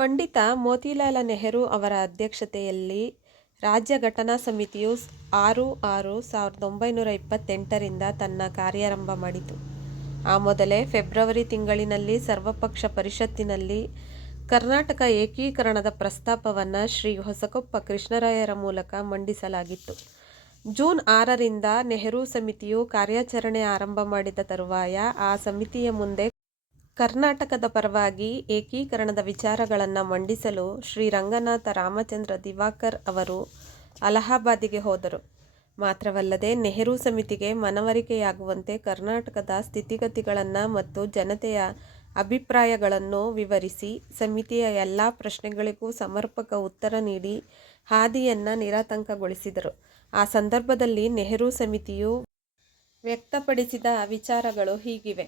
ಪಂಡಿತ ಮೋತಿಲಾಲ ನೆಹರು ಅವರ ಅಧ್ಯಕ್ಷತೆಯಲ್ಲಿ ರಾಜ್ಯ ಘಟನಾ ಸಮಿತಿಯು 6-6-1928 ತನ್ನ ಕಾರ್ಯಾರಂಭ ಮಾಡಿತು. ಆ ಮೊದಲೇ ಫೆಬ್ರವರಿ ತಿಂಗಳಿನಲ್ಲಿ ಸರ್ವಪಕ್ಷ ಪರಿಷತ್ತಿನಲ್ಲಿ ಕರ್ನಾಟಕ ಏಕೀಕರಣದ ಪ್ರಸ್ತಾಪವನ್ನು ಶ್ರೀ ಹೊಸಕೊಪ್ಪ ಕೃಷ್ಣರಾಯರ ಮೂಲಕ ಮಂಡಿಸಲಾಗಿತ್ತು. ಜೂನ್ 6ರಿಂದ ನೆಹರು ಸಮಿತಿಯು ಕಾರ್ಯಾಚರಣೆ ಆರಂಭ ಮಾಡಿದ ತರುವಾಯ ಆ ಸಮಿತಿಯ ಮುಂದೆ ಕರ್ನಾಟಕದ ಪರವಾಗಿ ಏಕೀಕರಣದ ವಿಚಾರಗಳನ್ನು ಮಂಡಿಸಲು ಶ್ರೀ ರಂಗನಾಥ ರಾಮಚಂದ್ರ ದಿವಾಕರ್ ಅವರು ಅಲಹಾಬಾದಿಗೆ ಹೋದರು. ಮಾತ್ರವಲ್ಲದೆ ನೆಹರು ಸಮಿತಿಗೆ ಮನವರಿಕೆಯಾಗುವಂತೆ ಕರ್ನಾಟಕದ ಸ್ಥಿತಿಗತಿಗಳನ್ನು ಮತ್ತು ಜನತೆಯ ಅಭಿಪ್ರಾಯಗಳನ್ನು ವಿವರಿಸಿ ಸಮಿತಿಯ ಎಲ್ಲ ಪ್ರಶ್ನೆಗಳಿಗೂ ಸಮರ್ಪಕ ಉತ್ತರ ನೀಡಿ ಹಾದಿಯನ್ನು ನಿರಾತಂಕಗೊಳಿಸಿದರು. ಆ ಸಂದರ್ಭದಲ್ಲಿ ನೆಹರು ಸಮಿತಿಯು ವ್ಯಕ್ತಪಡಿಸಿದ ವಿಚಾರಗಳು ಹೀಗಿವೆ.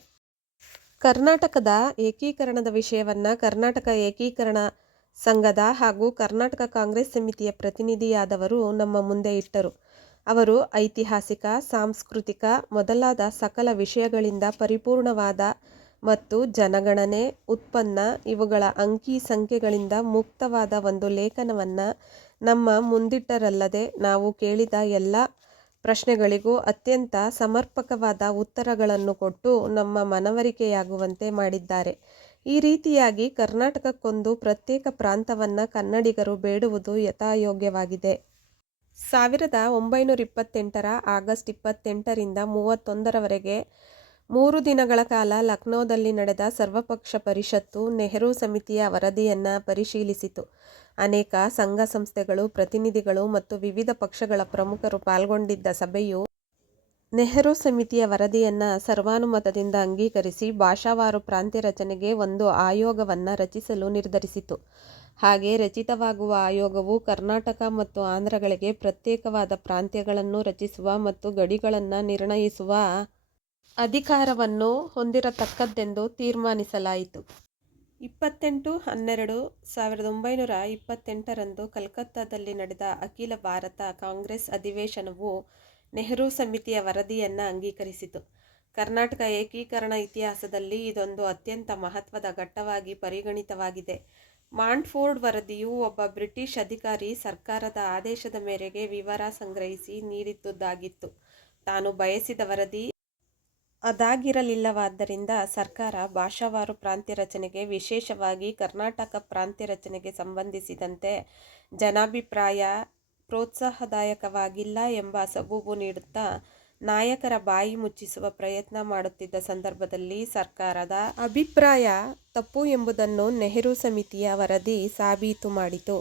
ಕರ್ನಾಟಕದ ಏಕೀಕರಣದ ವಿಷಯವನ್ನು ಕರ್ನಾಟಕ ಏಕೀಕರಣ ಸಂಘದ ಹಾಗೂ ಕರ್ನಾಟಕ ಕಾಂಗ್ರೆಸ್ ಸಮಿತಿಯ ಪ್ರತಿನಿಧಿಯಾದವರು ನಮ್ಮ ಮುಂದೆ ಇಟ್ಟರು. ಅವರು ಐತಿಹಾಸಿಕ, ಸಾಂಸ್ಕೃತಿಕ ಮೊದಲಾದ ಸಕಲ ವಿಷಯಗಳಿಂದ ಪರಿಪೂರ್ಣವಾದ ಮತ್ತು ಜನಗಣನೆ, ಉತ್ಪನ್ನ ಇವುಗಳ ಅಂಕಿ ಸಂಖ್ಯೆಗಳಿಂದ ಮುಕ್ತವಾದ ಒಂದು ಲೇಖನವನ್ನು ನಮ್ಮ ಮುಂದಿಟ್ಟರಲ್ಲದೆ ನಾವು ಕೇಳಿದ ಎಲ್ಲ ಪ್ರಶ್ನೆಗಳಿಗೂ ಅತ್ಯಂತ ಸಮರ್ಪಕವಾದ ಉತ್ತರಗಳನ್ನು ಕೊಟ್ಟು ನಮ್ಮ ಮನವರಿಕೆಯಾಗುವಂತೆ ಮಾಡಿದ್ದಾರೆ. ಈ ರೀತಿಯಾಗಿ ಕರ್ನಾಟಕಕ್ಕೊಂದು ಪ್ರತ್ಯೇಕ ಪ್ರಾಂತವನ್ನು ಕನ್ನಡಿಗರು ಬೇಡುವುದು ಯಥಾಯೋಗ್ಯವಾಗಿದೆ. 1928 ಆಗಸ್ಟ್ 28ರಿಂದ 31ರವರೆಗೆ 3 ದಿನಗಳ ಕಾಲ ಲಕ್ನೋದಲ್ಲಿ ನಡೆದ ಸರ್ವಪಕ್ಷ ಪರಿಷತ್ತು ನೆಹರು ಸಮಿತಿಯ ವರದಿಯನ್ನು ಪರಿಶೀಲಿಸಿತು. ಅನೇಕ ಸಂಘ ಸಂಸ್ಥೆಗಳು, ಪ್ರತಿನಿಧಿಗಳು ಮತ್ತು ವಿವಿಧ ಪಕ್ಷಗಳ ಪ್ರಮುಖರು ಪಾಲ್ಗೊಂಡಿದ್ದ ಸಭೆಯು ನೆಹರು ಸಮಿತಿಯ ವರದಿಯನ್ನು ಸರ್ವಾನುಮತದಿಂದ ಅಂಗೀಕರಿಸಿ ಭಾಷಾವಾರು ಪ್ರಾಂತ್ಯ ರಚನೆಗೆ ಒಂದು ಆಯೋಗವನ್ನು ರಚಿಸಲು ನಿರ್ಧರಿಸಿತು. ಹಾಗೆ ರಚಿತವಾಗುವ ಆಯೋಗವು ಕರ್ನಾಟಕ ಮತ್ತು ಆಂಧ್ರಗಳಿಗೆ ಪ್ರತ್ಯೇಕವಾದ ಪ್ರಾಂತ್ಯಗಳನ್ನು ರಚಿಸುವ ಮತ್ತು ಗಡಿಗಳನ್ನು ನಿರ್ಣಯಿಸುವ ಅಧಿಕಾರವನ್ನು ಹೊಂದಿರತಕ್ಕದ್ದೆಂದು ತೀರ್ಮಾನಿಸಲಾಯಿತು. 28-12-1928ರಂದು ಕಲ್ಕತ್ತಾದಲ್ಲಿ ನಡೆದ ಅಖಿಲ ಭಾರತ ಕಾಂಗ್ರೆಸ್ ಅಧಿವೇಶನವು ನೆಹರು ಸಮಿತಿಯ ವರದಿಯನ್ನು ಅಂಗೀಕರಿಸಿತು. ಕರ್ನಾಟಕ ಏಕೀಕರಣ ಇತಿಹಾಸದಲ್ಲಿ ಇದೊಂದು ಅತ್ಯಂತ ಮಹತ್ವದ ಘಟ್ಟವಾಗಿ ಪರಿಗಣಿತವಾಗಿದೆ. ಮಾಂಟ್ಫೋರ್ಡ್ ವರದಿಯು ಒಬ್ಬ ಬ್ರಿಟಿಷ್ ಅಧಿಕಾರಿ ಸರ್ಕಾರದ ಆದೇಶದ ಮೇರೆಗೆ ವಿವರ ಸಂಗ್ರಹಿಸಿ ನೀಡಿದ್ದುದಾಗಿತ್ತು. ತಾನು ಬಯಸಿದ ವರದಿ ಅದಾಗಿರಲಿಲ್ಲವಾದ್ದರಿಂದ ಸರ್ಕಾರ ಭಾಷಾವಾರು ಪ್ರಾಂತ್ಯ ರಚನೆಗೆ, ವಿಶೇಷವಾಗಿ ಕರ್ನಾಟಕ ಪ್ರಾಂತ್ಯ ರಚನೆಗೆ ಸಂಬಂಧಿಸಿದಂತೆ ಜನಾಭಿಪ್ರಾಯ ಪ್ರೋತ್ಸಾಹದಾಯಕವಾಗಿಲ್ಲ ಎಂಬ ಸಬೂಬು ನೀಡುತ್ತಾ ನಾಯಕರ ಬಾಯಿ ಮುಚ್ಚಿಸುವ ಪ್ರಯತ್ನ ಮಾಡುತ್ತಿದ್ದ ಸಂದರ್ಭದಲ್ಲಿ ಸರ್ಕಾರದ ಅಭಿಪ್ರಾಯ ತಪ್ಪು ಎಂಬುದನ್ನು ನೆಹರು ಸಮಿತಿಯ ವರದಿ ಸಾಬೀತು ಮಾಡಿತು.